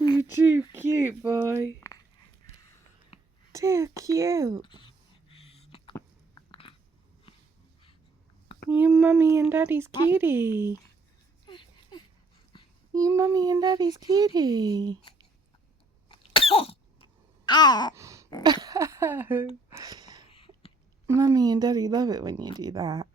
You're too cute, boy. Too cute. You mommy and daddy's cutie. You mommy and daddy's cutie. Mommy and daddy love it when you do that.